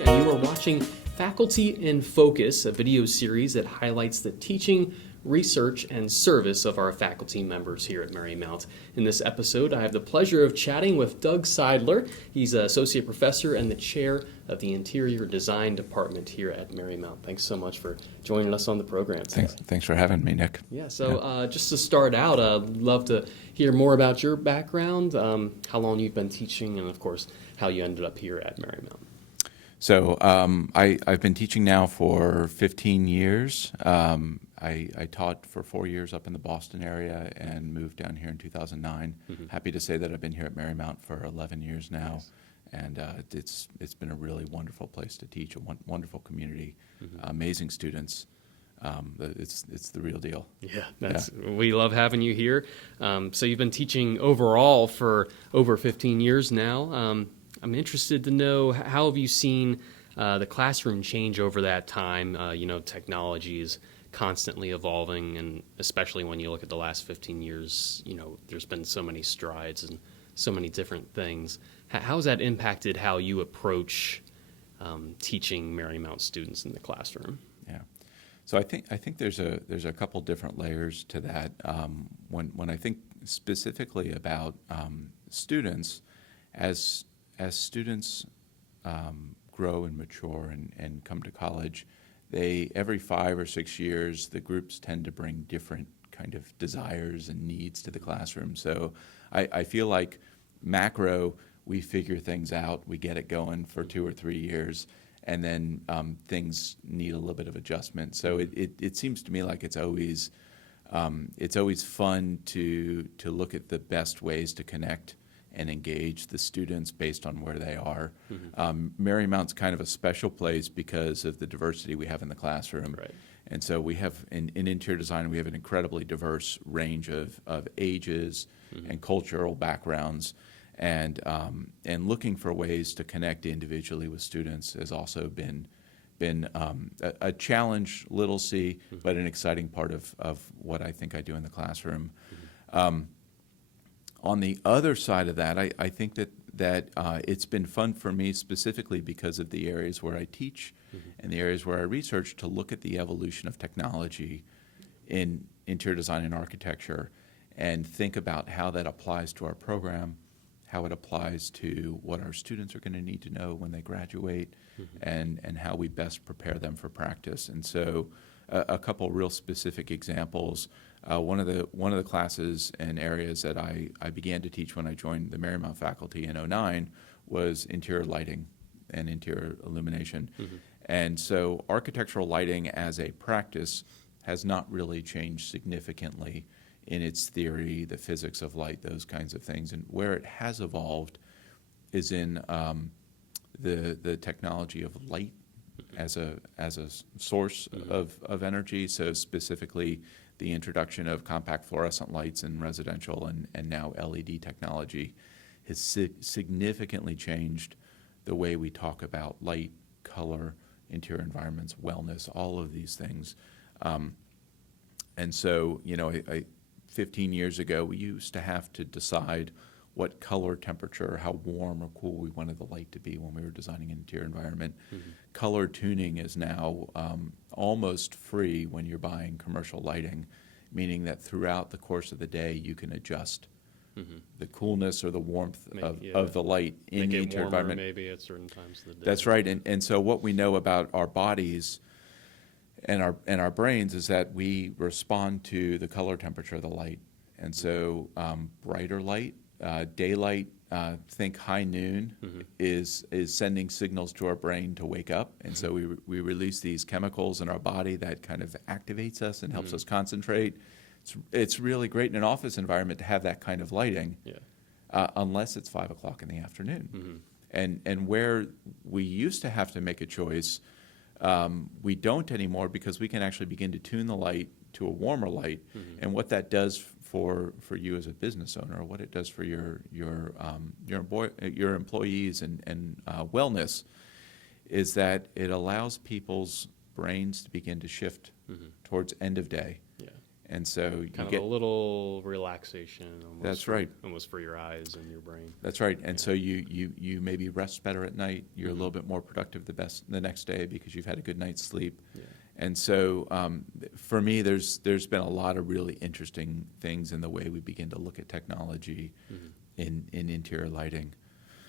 and you are watching Faculty in Focus, a video series that highlights the teaching, research, and service of our faculty members here at Marymount. In this episode, I have the pleasure of chatting with Doug Seidler. He's an associate professor and the chair of the Interior Design Department here at Marymount. Thanks so much for joining us on the program today. Thanks for having me, Nick. Just to start out, I'd love to hear more about your background, how long you've been teaching, and of course, how you ended up here at Marymount. So I've been teaching now for 15 years. I taught for 4 years up in the Boston area and moved down here in 2009. Mm-hmm. Happy to say that I've been here at Marymount for 11 years now. Nice. And it's been a really wonderful place to teach, a wonderful community, amazing students. It's the real deal. We love having you here. So you've been teaching overall for over 15 years now. I'm interested to know, how have you seen the classroom change over that time? Technology is constantly evolving, and especially when you look at the last 15 years, there's been so many strides and so many different things. How has that impacted how you approach teaching Marymount students in the classroom? Yeah. So I think there's a couple different layers to that. When I think specifically about students, as students grow and mature and come to college, every 5 or 6 years, the groups tend to bring different kind of desires and needs to the classroom. So I feel like macro, we figure things out, we get it going for 2 or 3 years, and then things need a little bit of adjustment. So it seems to me like it's always fun to look at the best ways to connect and engage the students based on where they are. Mm-hmm. Marymount's kind of a special place because of the diversity we have in the classroom. Right. And so we have, in interior design, we have an incredibly diverse range of ages and cultural backgrounds. And looking for ways to connect individually with students has also been a challenge, little c, but an exciting part of what I think I do in the classroom. On the other side of that, I think that it's been fun for me specifically because of the areas where I teach and the areas where I research to look at the evolution of technology in interior design and architecture and think about how that applies to our program, how it applies to what our students are going to need to know when they graduate, and how we best prepare them for practice. And so a couple real specific examples. One of the classes and areas that I began to teach when I joined the Marymount faculty in 2009 was interior lighting and interior illumination. And so architectural lighting as a practice has not really changed significantly in its theory, the physics of light, those kinds of things. And where it has evolved is in the technology of light as a source of energy. So specifically the introduction of compact fluorescent lights in residential and now LED technology has significantly changed the way we talk about light, color, interior environments, wellness, all of these things. And so, 15 years ago, we used to have to decide what color temperature, how warm or cool we wanted the light to be when we were designing an interior environment. Color tuning is now almost free when you're buying commercial lighting, meaning that throughout the course of the day, you can adjust the coolness or the warmth of the light in the interior environment. Maybe at certain times of the day. That's right. And so what we know about our bodies and our brains is that we respond to the color temperature of the light. And so brighter light, daylight, think high noon, is sending signals to our brain to wake up. And so we release these chemicals in our body that kind of activates us and helps us concentrate. It's really great in an office environment to have that kind of lighting, unless it's 5 o'clock in the afternoon. And where we used to have to make a choice, we don't anymore because we can actually begin to tune the light to a warmer light. And what that does for you as a business owner, what it does for your employees and wellness, is that it allows people's brains to begin to shift towards end of day. And so you Kind of get a little relaxation almost. That's right. Almost for your eyes and your brain. That's right. And so you maybe rest better at night. You're a little bit more productive the next day because you've had a good night's sleep. Yeah. And so for me, there's been a lot of really interesting things in the way we begin to look at technology in interior lighting.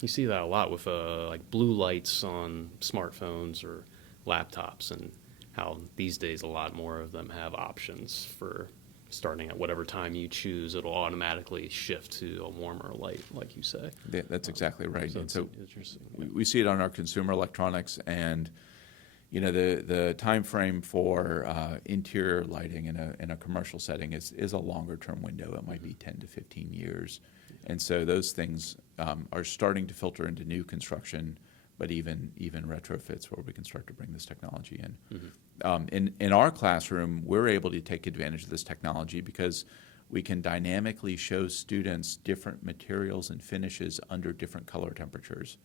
You see that a lot with like blue lights on smartphones or laptops, and how these days a lot more of them have options for starting at whatever time you choose. It'll automatically shift to a warmer light, like you say. That's exactly right. So And it's so interesting. we see it on our consumer electronics, and the time frame for interior lighting in a commercial setting is a longer term window. It might be 10 to 15 years. And so those things are starting to filter into new construction, but even retrofits where we can start to bring this technology in. In our classroom, we're able to take advantage of this technology because we can dynamically show students different materials and finishes under different color temperatures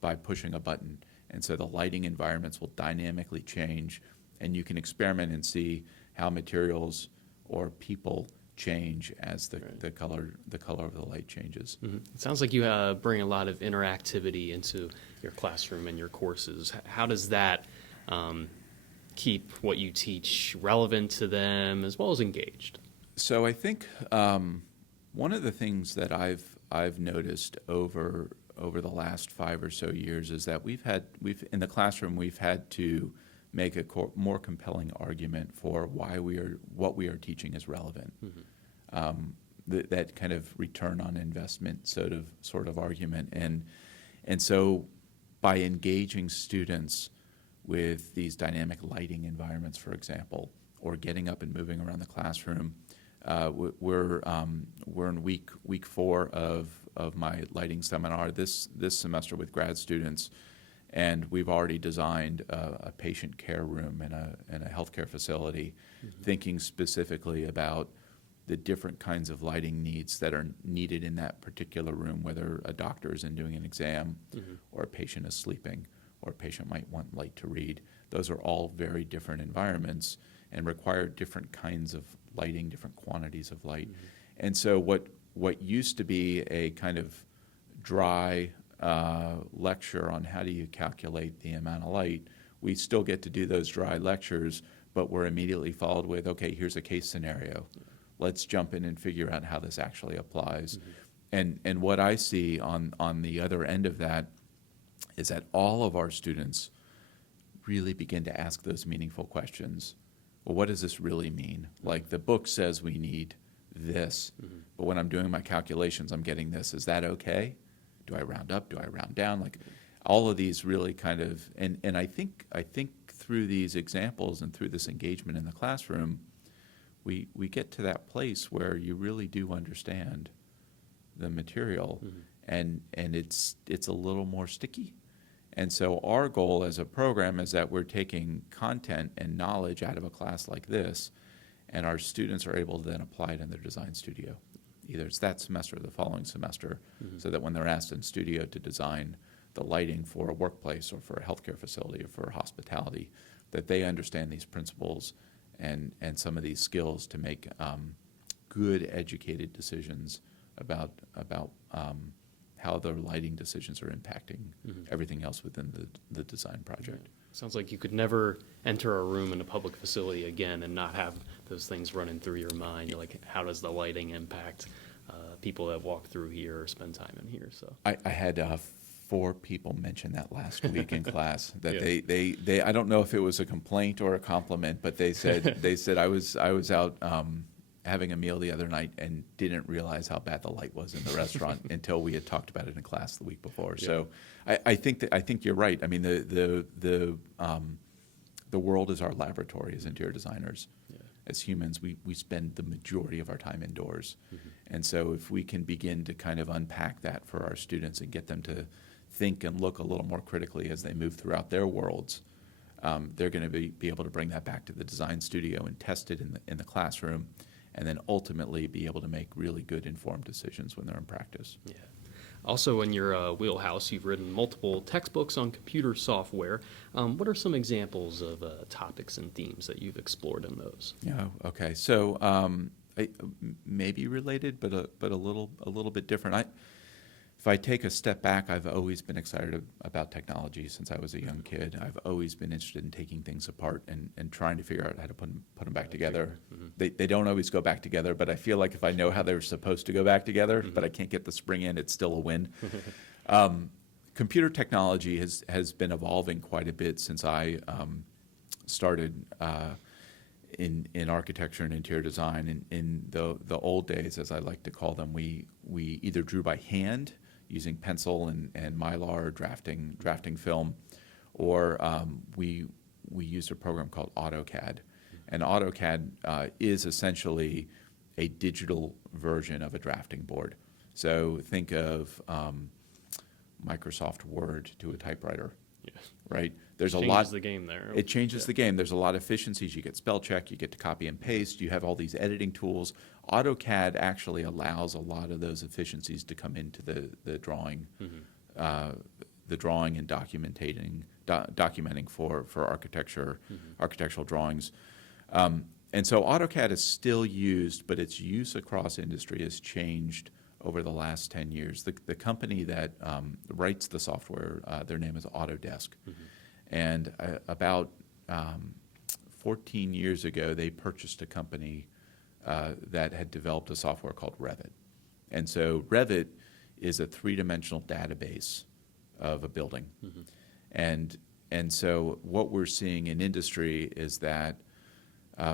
by pushing a button. And so the lighting environments will dynamically change, and you can experiment and see how materials or people change as the color of the light changes. It sounds like you bring a lot of interactivity into your classroom and your courses. How does that keep what you teach relevant to them as well as engaged? So I think one of the things that I've noticed over the last 5 or so years is that we've in the classroom we've had to make a more compelling argument for why what we are teaching is relevant. That kind of return on investment sort of argument, and so by engaging students with these dynamic lighting environments, for example, or getting up and moving around the classroom, we're in week 4 of my lighting seminar this semester with grad students. And we've already designed a patient care room in a healthcare facility, thinking specifically about the different kinds of lighting needs that are needed in that particular room, whether a doctor is in doing an exam or a patient is sleeping or a patient might want light to read. Those are all very different environments and require different kinds of lighting, different quantities of light. And so what used to be a kind of dry lecture on how do you calculate the amount of light, we still get to do those dry lectures, but we're immediately followed with, okay, here's a case scenario. Let's jump in and figure out how this actually applies. And what I see on the other end of that is that all of our students really begin to ask those meaningful questions. Well, what does this really mean? Like the book says we need this, but when I'm doing my calculations, I'm getting this. Is that okay? Do I round up? Do I round down? Like all of these really kind of, and I think through these examples and through this engagement in the classroom, we get to that place where you really do understand the material, and it's a little more sticky. And so our goal as a program is that we're taking content and knowledge out of a class like this, and our students are able to then apply it in their design studio. Either it's that semester or the following semester, so that when they're asked in studio to design the lighting for a workplace or for a healthcare facility or for hospitality, that they understand these principles and some of these skills to make good, educated decisions about how their lighting decisions are impacting everything else within the design project. Sounds like you could never enter a room in a public facility again and not have those things running through your mind. You're like, how does the lighting impact people that walk through here or spend time in here? So I had 4 people mention that last week in class, that they I don't know if it was a complaint or a compliment, but they said I was out having a meal the other night and didn't realize how bad the light was in the restaurant until we had talked about it in class the week before. Yeah. So I think you're right. I mean, the world is our laboratory as interior designers. Yeah. As humans, we spend the majority of our time indoors. And so if we can begin to kind of unpack that for our students and get them to think and look a little more critically as they move throughout their worlds, they're going to be able to bring that back to the design studio and test it in the classroom, and then ultimately be able to make really good informed decisions when they're in practice. Yeah. Also, in your wheelhouse, you've written multiple textbooks on computer software. What are some examples of topics and themes that you've explored in those? Yeah. Okay. So maybe related, but a little bit different. If I take a step back, I've always been excited about technology since I was a young kid. I've always been interested in taking things apart and trying to figure out how to put them back together. They don't always go back together, but I feel like if I know how they're supposed to go back together, but I can't get the spring in, it's still a win. Computer technology has been evolving quite a bit since I started in architecture and interior design. In the old days, as I like to call them, we either drew by hand using pencil and mylar drafting film, or we used a program called AutoCAD. And AutoCAD is essentially a digital version of a drafting board. So think of Microsoft Word to a typewriter, right? There's a lot. Changes the game there. It changes the game. There's a lot of efficiencies. You get spell check, you get to copy and paste, you have all these editing tools. AutoCAD actually allows a lot of those efficiencies to come into the drawing, the drawing and documenting for architectural drawings. And so AutoCAD is still used, but its use across industry has changed over the last 10 years. The company that writes the software, their name is Autodesk. And about 14 years ago, they purchased a company that had developed a software called Revit. And so Revit is a three-dimensional database of a building. And so what we're seeing in industry is that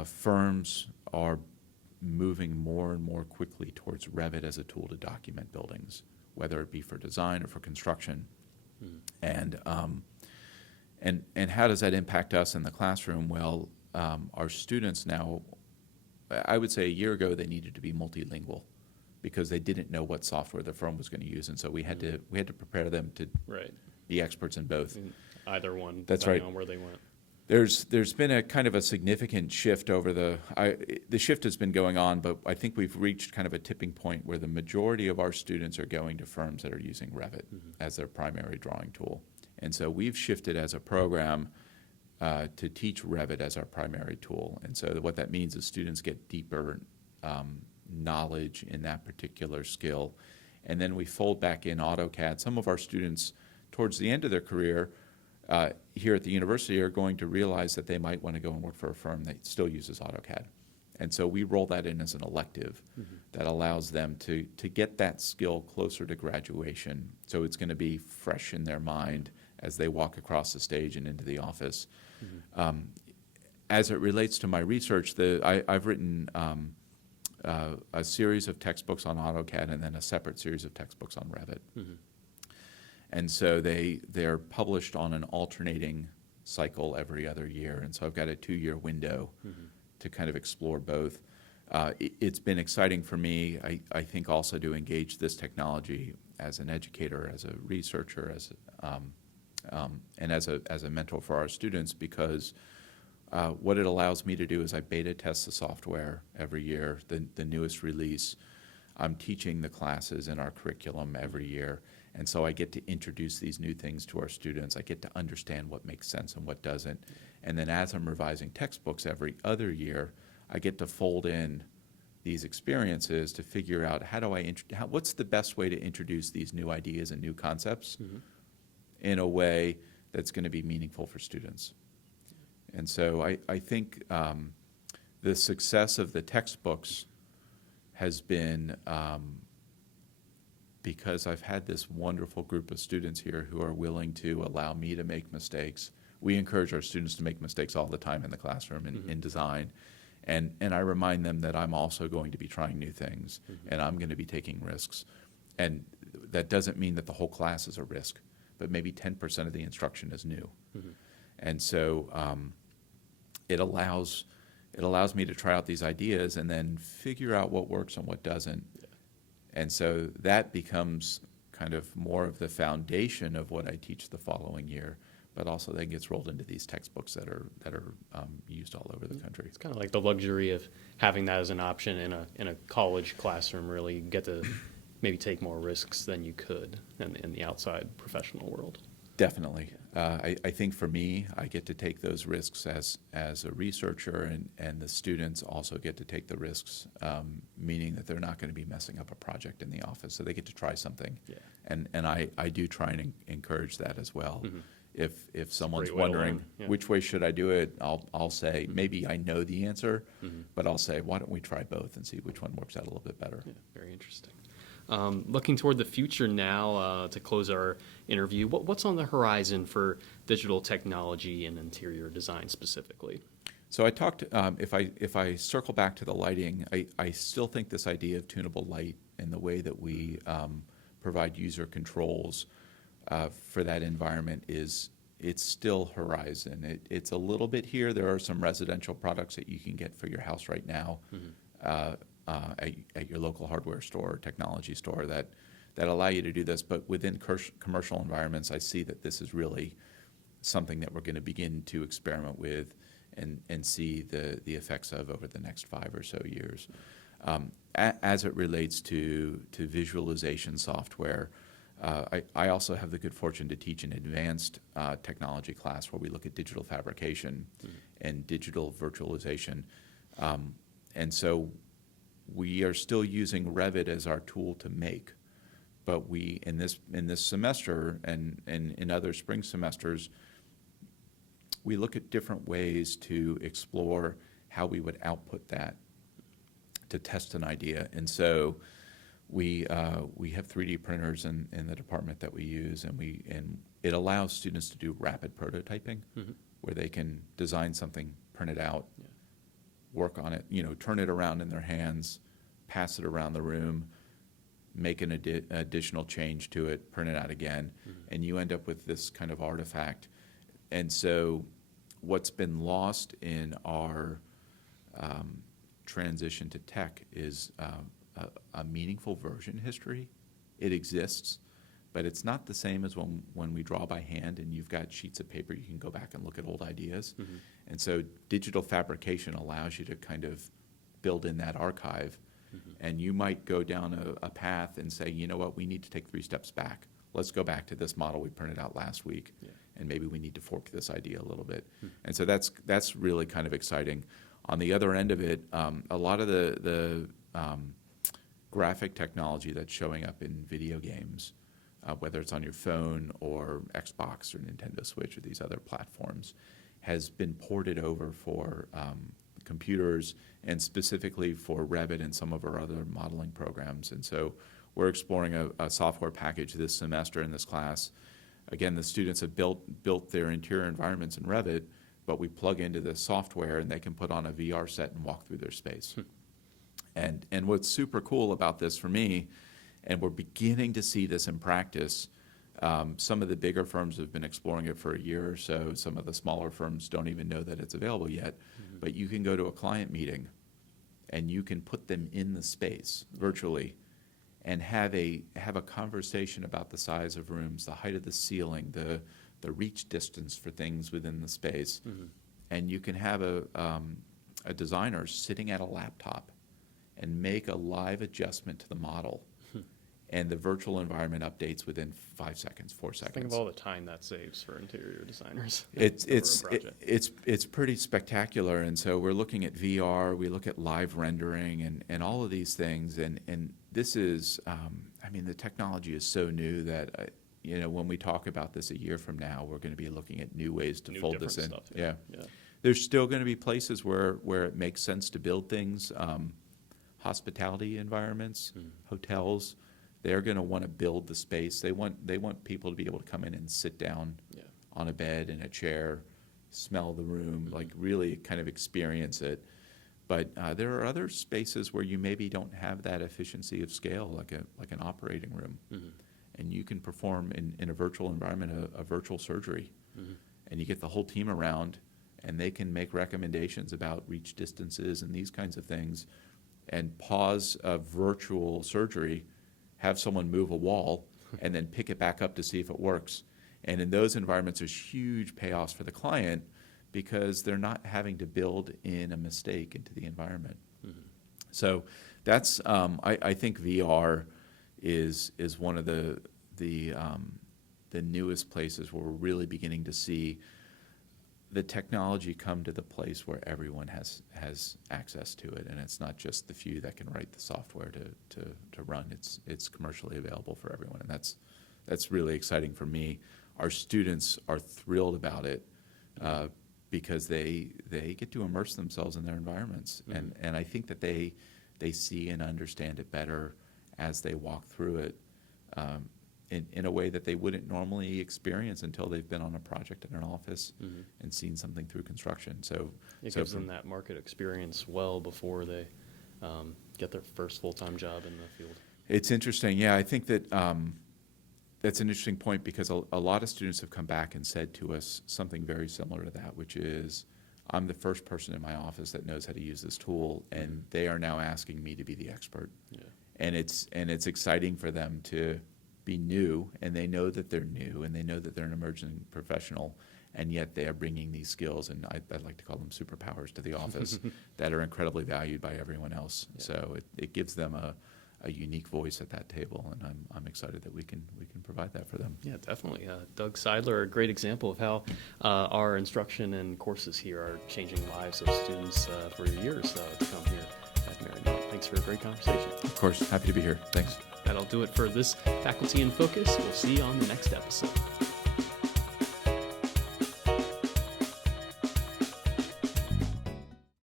firms are moving more and more quickly towards Revit as a tool to document buildings, whether it be for design or for construction. And how does that impact us in the classroom? Well, our students now, I would say a year ago, they needed to be multilingual because they didn't know what software the firm was going to use, and so we had to prepare them to be experts in both. In either one, That's depending right. on where they went. There's been a kind of a significant shift over the shift has been going on, but I think we've reached kind of a tipping point where the majority of our students are going to firms that are using Revit as their primary drawing tool. And so we've shifted as a program to teach Revit as our primary tool. And so what that means is students get deeper knowledge in that particular skill. And then we fold back in AutoCAD. Some of our students, towards the end of their career, here at the university are going to realize that they might want to go and work for a firm that still uses AutoCAD. And so we roll that in as an elective that allows them to get that skill closer to graduation. So it's going to be fresh in their mind as they walk across the stage and into the office. As it relates to my research, I've written a series of textbooks on AutoCAD and then a separate series of textbooks on Revit. And so they're published on an alternating cycle every other year. And so I've got a 2-year window to kind of explore both. It's been exciting for me, I think, also to engage this technology as an educator, as a researcher, and as a mentor for our students, because what it allows me to do is I beta test the software every year, the newest release. I'm teaching the classes in our curriculum every year. And so I get to introduce these new things to our students. I get to understand what makes sense and what doesn't. And then as I'm revising textbooks every other year, I get to fold in these experiences to figure out what's the best way to introduce these new ideas and new concepts in a way that's going to be meaningful for students. And so I think the success of the textbooks has been because I've had this wonderful group of students here who are willing to allow me to make mistakes. We encourage our students to make mistakes all the time in the classroom in design. And I remind them that I'm also going to be trying new things and I'm going to be taking risks. And that doesn't mean that the whole class is a risk, but maybe 10% of the instruction is new. And so it allows me to try out these ideas and then figure out what works and what doesn't. And so that becomes kind of more of the foundation of what I teach the following year, but also then gets rolled into these textbooks that are used all over the country. It's kind of like the luxury of having that as an option in a college classroom. Really, you get to maybe take more risks than you could in the outside professional world. Definitely. I think for me, I get to take those risks as a researcher, and the students also get to take the risks, meaning that they're not going to be messing up a project in the office, so they get to try something. Yeah. And I do try and encourage that as well. Mm-hmm. If someone's great way to wondering learn. Yeah. which way should I do it, I'll say, maybe I know the answer, Mm-hmm. but I'll say, why don't we try both and see which one works out a little bit better. Yeah, very interesting. Looking toward the future now, to close our interview, what's on the horizon for digital technology and interior design specifically? So I talked, if I circle back to the lighting, I still think this idea of tunable light and the way that we provide user controls for that environment it's still horizon. It's a little bit here. There are some residential products that you can get for your house right now. Mm-hmm. At your local hardware store or technology store that allow you to do this. But within commercial environments, I see that this is really something that we're going to begin to experiment with and see the effects of over the next 5 or so years. As it relates to visualization software, I also have the good fortune to teach an advanced technology class where we look at digital fabrication and digital virtualization. And so we are still using Revit as our tool to make, but we in this semester and in other spring semesters, we look at different ways to explore how we would output that to test an idea. And so we have 3D printers in the department that we use, and it allows students to do rapid prototyping, mm-hmm. where they can design something, print it out, yeah. work on it, turn it around in their hands, pass it around the room, make an additional change to it, print it out again, mm-hmm. and you end up with this kind of artifact. And so what's been lost in our transition to tech is a meaningful version history. It exists, but it's not the same as when we draw by hand and you've got sheets of paper, you can go back and look at old ideas. Mm-hmm. And so digital fabrication allows you to kind of build in that archive. Mm-hmm. And you might go down a path and say, you know what, we need to take 3 steps back. Let's go back to this model we printed out last week, yeah. and maybe we need to fork this idea a little bit. Mm-hmm. And so that's really kind of exciting. On the other end of it, a lot of the graphic technology that's showing up in video games, whether it's on your phone or Xbox or Nintendo Switch or these other platforms, has been ported over for computers and specifically for Revit and some of our other modeling programs. And so we're exploring a software package this semester in this class. Again, the students have built their interior environments in Revit, but we plug into the software and they can put on a VR set and walk through their space. And what's super cool about this for me, and we're beginning to see this in practice, some of the bigger firms have been exploring it for a year or so. Some of the smaller firms don't even know that it's available yet. Mm-hmm. But you can go to a client meeting and you can put them in the space virtually and have a conversation about the size of rooms, the height of the ceiling, the reach distance for things within the space. Mm-hmm. And you can have a designer sitting at a laptop and make a live adjustment to the model. And the virtual environment updates within 5 seconds, 4 seconds. Think of all the time that saves for interior designers. It's pretty spectacular. And so we're looking at VR, we look at live rendering and all of these things. And this is, the technology is so new that, when we talk about this a year from now, we're going to be looking at new ways to fold this in. Stuff, yeah. There's still going to be places where it makes sense to build things, hospitality environments, hotels. They're going to want to build the space. They want people to be able to come in and sit down on a bed in a chair, smell the room, like really kind of experience it. But there are other spaces where you maybe don't have that efficiency of scale, like an operating room, and you can perform in a virtual environment a virtual surgery, and you get the whole team around, and they can make recommendations about reach distances and these kinds of things, and pause a virtual surgery. Have someone move a wall and then pick it back up to see if it works. And in those environments, there's huge payoffs for the client because they're not having to build in a mistake into the environment. Mm-hmm. So that's, I think VR is one of the newest places where we're really beginning to see the technology come to the place where everyone has access to it, and it's not just the few that can write the software to run. It's commercially available for everyone, and that's really exciting for me. Our students are thrilled about it because they get to immerse themselves in their environments, and I think that they see and understand it better as they walk through it. In a way that they wouldn't normally experience until they've been on a project in an office and seen something through construction. So it gives them that market experience well before they get their first full-time job in the field. It's interesting. Yeah, I think that that's an interesting point because a lot of students have come back and said to us something very similar to that, which is, I'm the first person in my office that knows how to use this tool, and they are now asking me to be the expert. Yeah. And it's exciting for them to be new, and they know that they're new, and they know that they're an emerging professional, and yet they are bringing these skills, and I'd like to call them superpowers, to the office that are incredibly valued by everyone else. Yeah. So it gives them a unique voice at that table, and I'm excited that we can provide that for them. Yeah, definitely. Doug Seidler, a great example of how our instruction and courses here are changing lives of students for years to come here at Marymount. Thanks for a great conversation. Of course, happy to be here. Thanks. That'll do it for this Faculty in Focus. We'll see you on the next episode.